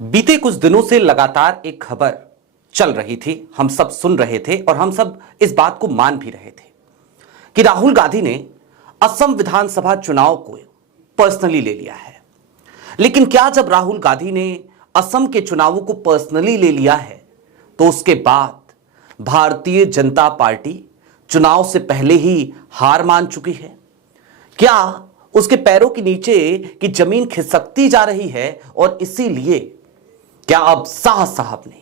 बीते कुछ दिनों से लगातार एक खबर चल रही थी, हम सब सुन रहे थे और हम सब इस बात को मान भी रहे थे कि राहुल गांधी ने असम विधानसभा चुनाव को पर्सनली ले लिया है। लेकिन क्या जब राहुल गांधी ने असम के चुनावों को पर्सनली ले लिया है तो उसके बाद भारतीय जनता पार्टी चुनाव से पहले ही हार मान चुकी है? क्या उसके पैरों के नीचे की जमीन खिसकती जा रही है और इसीलिए क्या अब शाह साहब ने,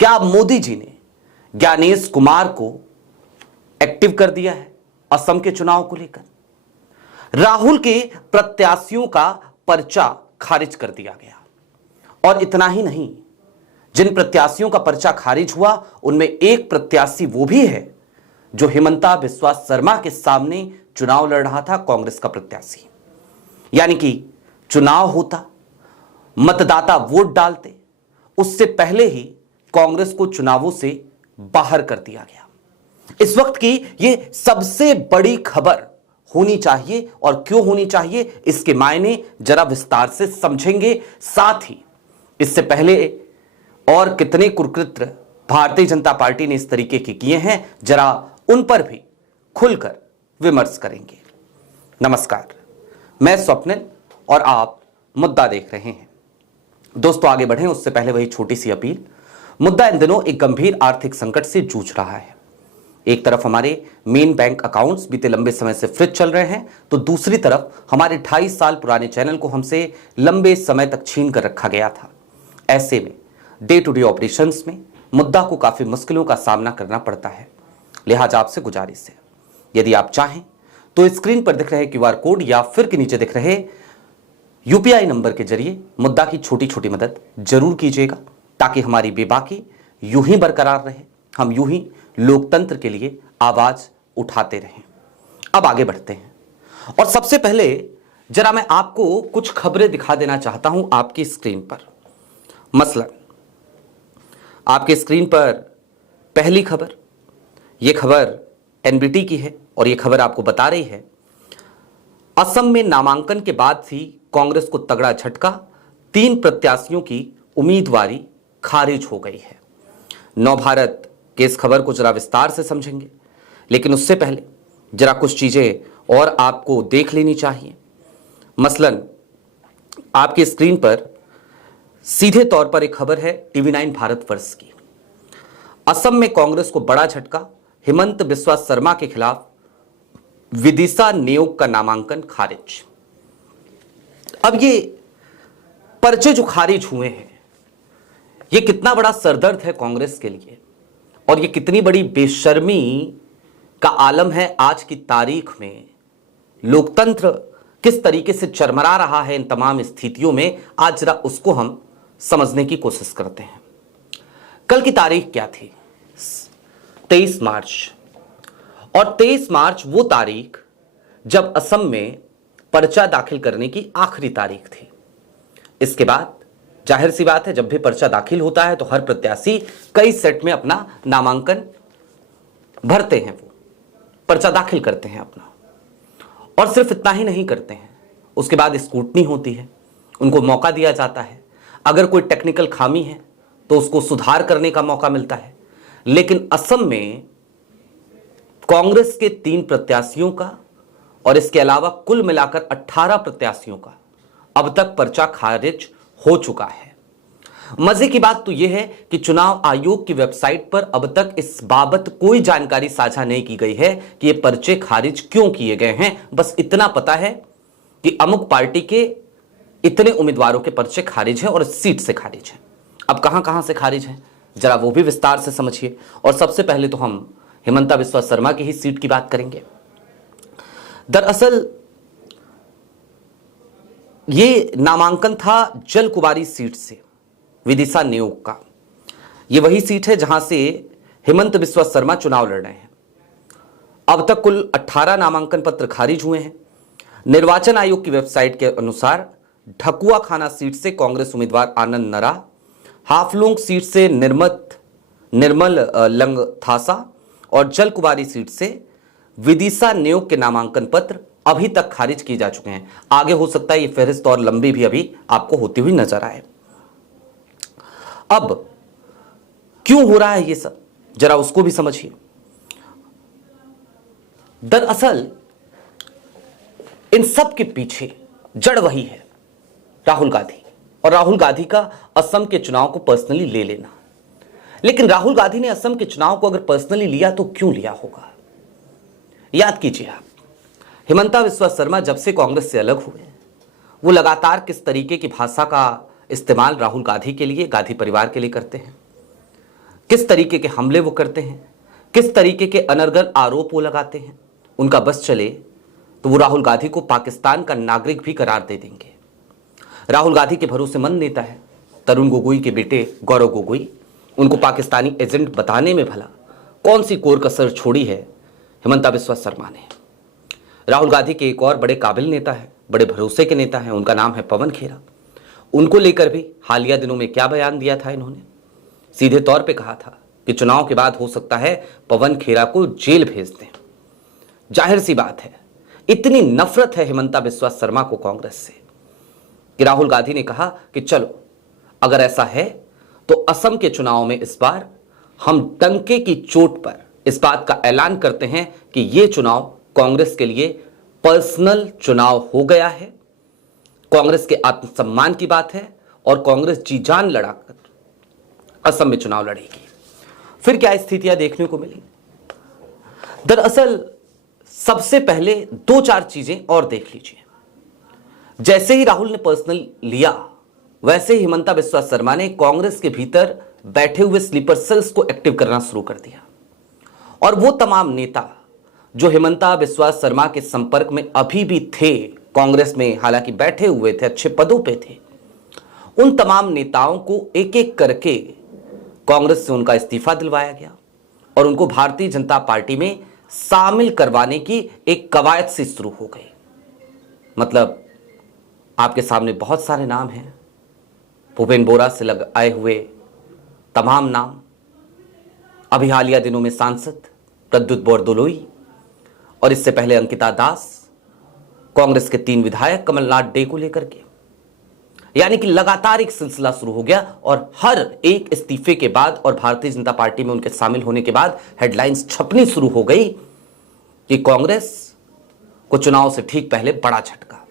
क्या अब मोदी जी ने ज्ञानेश कुमार को एक्टिव कर दिया है असम के चुनाव को लेकर? राहुल के प्रत्याशियों का पर्चा खारिज कर दिया गया और इतना ही नहीं, जिन प्रत्याशियों का पर्चा खारिज हुआ उनमें एक प्रत्याशी वो भी है जो हिमंता बिस्वा शर्मा के सामने चुनाव लड़ रहा था, कांग्रेस का प्रत्याशी। यानी कि चुनाव होता, मतदाता वोट डालते, उससे पहले ही कांग्रेस को चुनावों से बाहर कर दिया गया। इस वक्त की यह सबसे बड़ी खबर होनी चाहिए और क्यों होनी चाहिए इसके मायने जरा विस्तार से समझेंगे। साथ ही इससे पहले और कितने कुकृत्य भारतीय जनता पार्टी ने इस तरीके के किए हैं, जरा उन पर भी खुलकर विमर्श करेंगे। नमस्कार, मैं स्वप्निल और आप मुद्दा देख रहे हैं। दोस्तों, आगे बढ़ें उससे पहले वही छोटी सी अपील। मुद्दा इन दिनों एक गंभीर आर्थिक संकट से जूझ रहा है। एक तरफ हमारे मेन बैंक अकाउंट्स बीते लंबे समय से फ्रीज चल रहे हैं, तो दूसरी तरफ हमारे 2.5 साल पुराने चैनल को हमसे लंबे समय तक छीन कर रखा गया था। ऐसे में डे टू डे ऑपरेशंस में मुद्दा को काफी मुश्किलों का सामना करना पड़ता है। लिहाजा आपसे गुजारिश है, यदि आप चाहें तो स्क्रीन पर दिख रहे क्यूआर कोड या फिर के नीचे दिख रहे यूपीआई नंबर के जरिए मुद्दा की छोटी छोटी मदद जरूर कीजिएगा, ताकि हमारी बेबाकी यूं ही बरकरार रहे, हम यूं ही लोकतंत्र के लिए आवाज उठाते रहें। अब आगे बढ़ते हैं और सबसे पहले जरा मैं आपको कुछ खबरें दिखा देना चाहता हूं आपकी स्क्रीन पर। मसलन आपके स्क्रीन पर पहली खबर, यह खबर एनबीटी की है और यह खबर आपको बता रही है असम में नामांकन के बाद ही कांग्रेस को तगड़ा झटका, 3 प्रत्याशियों की उम्मीदवारी खारिज हो गई है। नवभारत के इस खबर को जरा विस्तार से समझेंगे, लेकिन उससे पहले जरा कुछ चीजें और आपको देख लेनी चाहिए। मसलन आपकी स्क्रीन पर सीधे तौर पर एक खबर है TV9 भारतवर्ष की। असम में कांग्रेस को बड़ा झटका, हिमंत बिस्वा शर्मा के खिलाफ विदिशा नेओग का नामांकन खारिज। अब ये पर्चे जो खारिज हुए हैं, ये कितना बड़ा सरदर्द है कांग्रेस के लिए और ये कितनी बड़ी बेशर्मी का आलम है आज की तारीख में। लोकतंत्र किस तरीके से चरमरा रहा है इन तमाम स्थितियों में, आज जरा उसको हम समझने की कोशिश करते हैं। कल की तारीख क्या थी? 23 मार्च। और 23 मार्च वो तारीख जब असम में पर्चा दाखिल करने की आखिरी तारीख थी। इसके बाद जाहिर सी बात है, जब भी पर्चा दाखिल होता है तो हर प्रत्याशी कई सेट में अपना नामांकन भरते हैं, वो पर्चा दाखिल करते हैं अपना। और सिर्फ इतना ही नहीं करते हैं, उसके बाद स्क्रूटनी होती है, उनको मौका दिया जाता है। अगर कोई टेक्निकल खामी है तो उसको सुधार करने का मौका मिलता है। लेकिन असम में कांग्रेस के 3 प्रत्याशियों का और इसके अलावा कुल मिलाकर 18 प्रत्याशियों का अब तक पर्चा खारिज हो चुका है। मजे की बात तो यह है कि चुनाव आयोग की वेबसाइट पर अब तक इस बाबत कोई जानकारी साझा नहीं की गई है कि ये पर्चे खारिज क्यों किए गए हैं। बस इतना पता है कि अमुक पार्टी के इतने उम्मीदवारों के पर्चे खारिज हैं और इस सीट से खारिज हैं। अब कहां कहां से खारिज हैं, जरा वो भी विस्तार से समझिए। और सबसे पहले तो हम हिमंता बिस्वा शर्मा की ही सीट की बात करेंगे। दरअसल ये नामांकन था जलकुमारी सीट से विदिशा नेओग का। ये वही सीट है जहां से हिमंत बिस्वा शर्मा चुनाव लड़ रहे हैं। अब तक कुल 18 नामांकन पत्र खारिज हुए हैं। निर्वाचन आयोग की वेबसाइट के अनुसार ढकुआ खाना सीट से कांग्रेस उम्मीदवार आनंद नरा, हाफलोंग सीट से निर्मल लंगथासा और जलकुमारी सीट से विदिशा नेओग के नामांकन पत्र अभी तक खारिज किए जा चुके हैं। आगे हो सकता है ये फहरिस्त और लंबी भी अभी आपको होती हुई नजर आए। अब क्यों हो रहा है ये सब, जरा उसको भी समझिए। दरअसल इन सब के पीछे जड़ वही है, राहुल गांधी, और राहुल गांधी का असम के चुनाव को पर्सनली ले लेना। लेकिन राहुल गांधी ने असम के चुनाव को अगर पर्सनली लिया तो क्यों लिया होगा? याद कीजिए आप, हिमंता बिस्वा शर्मा जब से कांग्रेस से अलग हुए, वो लगातार किस तरीके की भाषा का इस्तेमाल राहुल गांधी के लिए, गांधी परिवार के लिए करते हैं, किस तरीके के हमले वो करते हैं, किस तरीके के अनर्गल आरोप वो लगाते हैं। उनका बस चले तो वो राहुल गांधी को पाकिस्तान का नागरिक भी करार दे देंगे। राहुल गांधी के भरोसेमंद नेता है तरुण गोगोई के बेटे गौरव गोगोई, उनको पाकिस्तानी एजेंट बताने में भला कौन सी कोर कसर छोड़ी है हिमंता बिस्वा शर्मा ने। राहुल गांधी के एक और बड़े काबिल नेता है, बड़े भरोसे के नेता हैं, उनका नाम है पवन खेरा। उनको लेकर भी हालिया दिनों में क्या बयान दिया था इन्होंने? सीधे तौर पे कहा था कि चुनाव के बाद हो सकता है पवन खेरा को जेल भेज दें। जाहिर सी बात है, इतनी नफरत है हिमंता बिस्वा शर्मा को कांग्रेस से कि राहुल गांधी ने कहा कि चलो अगर ऐसा है तो असम के चुनाव में इस बार हम डंके की चोट पर इस बात का ऐलान करते हैं कि यह चुनाव कांग्रेस के लिए पर्सनल चुनाव हो गया है, कांग्रेस के आत्मसम्मान की बात है और कांग्रेस जी जान लड़ाकर असम में चुनाव लड़ेगी। फिर क्या स्थितियां देखने को मिली? दरअसल सबसे पहले 2-4 चीजें और देख लीजिए। जैसे ही राहुल ने पर्सनल लिया, वैसे ही हिमंता बिस्वा शर्मा ने कांग्रेस के भीतर बैठे हुए स्लीपर सेल्स को एक्टिव करना शुरू कर दिया। और वो तमाम नेता जो हिमंता बिस्वा शर्मा के संपर्क में अभी भी थे कांग्रेस में, हालांकि बैठे हुए थे, अच्छे पदों पे थे, उन तमाम नेताओं को एक एक करके कांग्रेस से उनका इस्तीफा दिलवाया गया और उनको भारतीय जनता पार्टी में शामिल करवाने की एक कवायद से शुरू हो गई। मतलब आपके सामने बहुत सारे नाम हैं, भूपेन बोरा से आए हुए तमाम नाम, अभी हालिया दिनों में सांसद प्रद्युत बोरदोलोई, और इससे पहले अंकिता दास, कांग्रेस के 3 विधायक कमलनाथ डे को लेकर के। यानी कि लगातार एक सिलसिला शुरू हो गया और हर एक इस्तीफे के बाद और भारतीय जनता पार्टी में उनके शामिल होने के बाद हेडलाइंस छपनी शुरू हो गई कि कांग्रेस को चुनाव से ठीक पहले बड़ा झटका।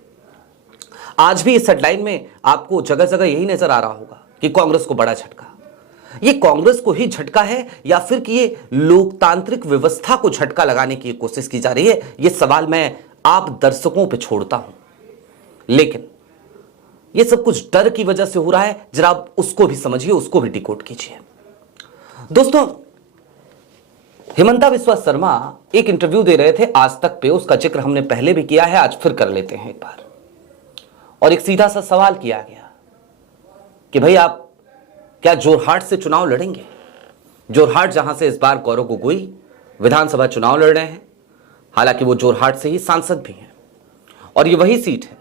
आज भी इस हेडलाइन में आपको जगह जगह यही नजर आ रहा होगा कि कांग्रेस को बड़ा झटका। ये कांग्रेस को ही झटका है या फिर कि ये लोकतांत्रिक व्यवस्था को झटका लगाने की कोशिश की जा रही है? ये सवाल मैं आप दर्शकों पे छोड़ता हूं। लेकिन ये सब कुछ डर की वजह से हो रहा है, जरा आप उसको भी समझिए, उसको भी डिकोड कीजिए। दोस्तों, हिमंता बिस्वा शर्मा एक इंटरव्यू दे रहे थे आज तक पे, उसका जिक्र हमने पहले भी किया है, आज फिर कर लेते हैं एक बार। और एक सीधा सा सवाल किया गया कि भाई आप क्या जोरहाट से चुनाव लड़ेंगे? जोरहाट जहां से इस बार गौरव गोगोई विधानसभा चुनाव लड़ रहे हैं, हालांकि वो जोरहाट से ही सांसद भी हैं, और ये वही सीट है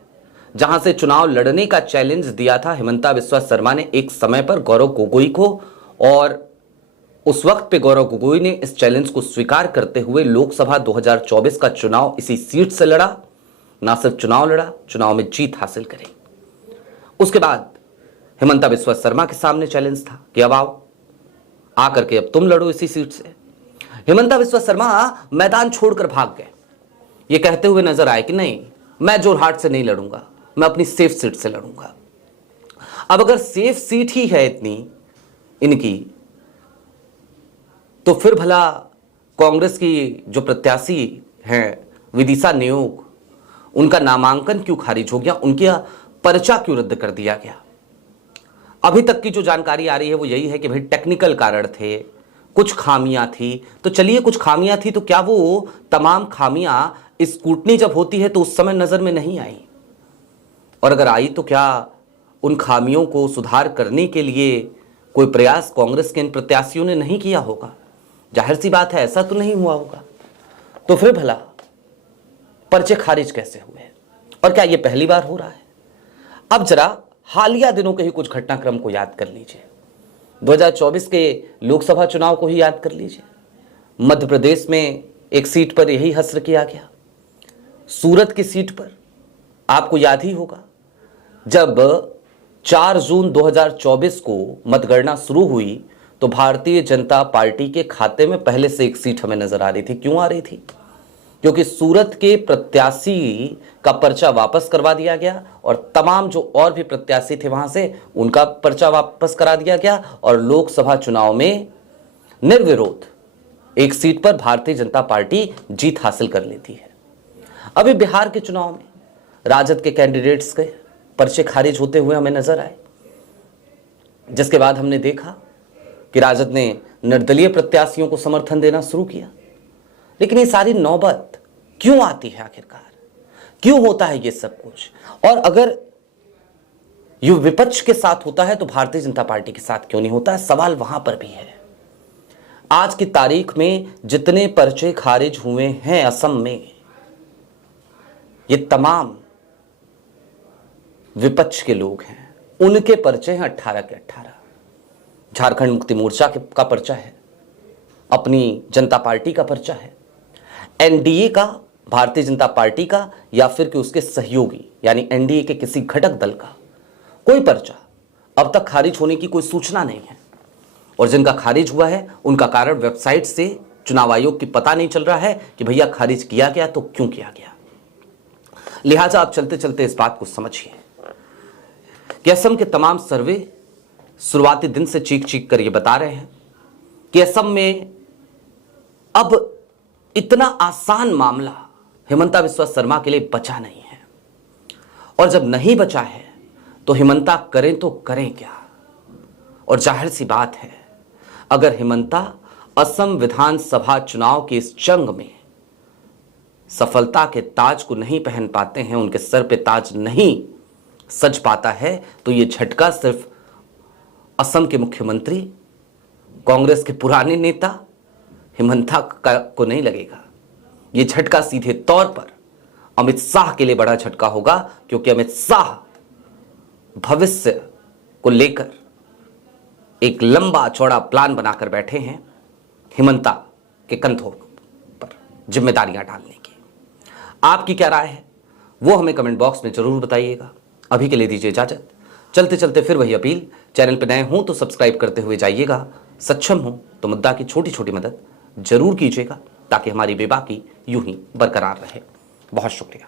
जहां से चुनाव लड़ने का चैलेंज दिया था हिमंता बिस्वा शर्मा ने एक समय पर गौरव गोगोई को, और उस वक्त पे गौरव गोगोई ने इस चैलेंज को स्वीकार करते हुए लोकसभा 2024 का चुनाव इसी सीट से लड़ा। ना सिर्फ चुनाव लड़ा, चुनाव में जीत हासिल करी। उसके बाद हिमंता बिस्वा शर्मा के सामने चैलेंज था कि अब आओ, आकर के अब तुम लड़ो इसी सीट से। हिमंता बिस्वा शर्मा मैदान छोड़कर भाग गए, ये कहते हुए नजर आए कि नहीं, मैं जोरहाट से नहीं लड़ूंगा, मैं अपनी सेफ सीट से लड़ूंगा। अब अगर सेफ सीट ही है इतनी इनकी, तो फिर भला कांग्रेस की जो प्रत्याशी हैं विदिशा नेओग, उनका नामांकन क्यों खारिज हो गया, उनका पर्चा क्यों रद्द कर दिया गया? अभी तक की जो जानकारी आ रही है वो यही है कि भाई टेक्निकल कारण थे, कुछ खामियां थी। तो चलिए, कुछ खामियां थी तो क्या वो तमाम खामियां स्क्रूटनी जब होती है तो उस समय नजर में नहीं आई? और अगर आई तो क्या उन खामियों को सुधार करने के लिए कोई प्रयास कांग्रेस के इन प्रत्याशियों ने नहीं किया होगा? जाहिर सी बात है ऐसा तो नहीं हुआ होगा। तो फिर भला पर्चे खारिज कैसे हुए? और क्या यह पहली बार हो रहा है? अब जरा हालिया दिनों के ही कुछ घटनाक्रम को याद कर लीजिए, 2024 के लोकसभा चुनाव को ही याद कर लीजिए। मध्य प्रदेश में एक सीट पर यही हश्र किया गया। सूरत की सीट पर आपको याद ही होगा जब 4 जून 2024 को मतगणना शुरू हुई तो भारतीय जनता पार्टी के खाते में पहले से एक सीट हमें नजर आ रही थी। क्यों आ रही थी? क्योंकि सूरत के प्रत्याशी का पर्चा वापस करवा दिया गया और तमाम जो और भी प्रत्याशी थे वहां से उनका पर्चा वापस करा दिया गया और लोकसभा चुनाव में निर्विरोध एक सीट पर भारतीय जनता पार्टी जीत हासिल कर लेती है। अभी बिहार के चुनाव में राजद के कैंडिडेट्स के पर्चे खारिज होते हुए हमें नजर आए, जिसके बाद हमने देखा कि राजद ने निर्दलीय प्रत्याशियों को समर्थन देना शुरू किया। लेकिन ये सारी नौबत क्यों आती है आखिरकार? क्यों होता है ये सब कुछ? और अगर ये विपक्ष के साथ होता है तो भारतीय जनता पार्टी के साथ क्यों नहीं होता है? सवाल वहां पर भी है। आज की तारीख में जितने पर्चे खारिज हुए हैं असम में, ये तमाम विपक्ष के लोग हैं। उनके पर्चे हैं 18 के 18। झारखंड मुक्ति मोर्चा का पर्चा है, अपनी जनता पार्टी का पर्चा है, एनडीए का, भारतीय जनता पार्टी का या फिर कि उसके सहयोगी यानी एनडीए के किसी घटक दल का कोई पर्चा अब तक खारिज होने की कोई सूचना नहीं है। और जिनका खारिज हुआ है उनका कारण वेबसाइट से चुनाव आयोग की पता नहीं चल रहा है कि भैया खारिज किया गया तो क्यों किया गया। लिहाजा आप चलते चलते इस बात को समझिए कि असम के तमाम सर्वे शुरुआती दिन से चीख चीख कर ये बता रहे हैं कि असम में अब इतना आसान मामला हिमंता बिस्वा शर्मा के लिए बचा नहीं है। और जब नहीं बचा है तो हिमंता करें तो करें क्या? और जाहिर सी बात है, अगर हिमंता असम विधानसभा चुनाव की इस जंग में सफलता के ताज को नहीं पहन पाते हैं, उनके सर पे ताज नहीं सज पाता है, तो ये झटका सिर्फ असम के मुख्यमंत्री, कांग्रेस के पुराने नेता हिमंता को नहीं लगेगा। ये झटका सीधे तौर पर अमित शाह के लिए बड़ा झटका होगा, क्योंकि अमित शाह भविष्य को लेकर एक लंबा चौड़ा प्लान बनाकर बैठे हैं हिमंता के कंधों पर जिम्मेदारियां डालने की। आपकी क्या राय है वो हमें कमेंट बॉक्स में जरूर बताइएगा। अभी के लिए दीजिए इजाजत। चलते चलते फिर वही अपील, चैनल पर नए हों तो सब्सक्राइब करते हुए जाइएगा, सक्षम हो तो मुद्दा की छोटी छोटी मदद जरूर कीजिएगा ताकि हमारी बेबाकी यूं ही बरकरार रहे। बहुत शुक्रिया।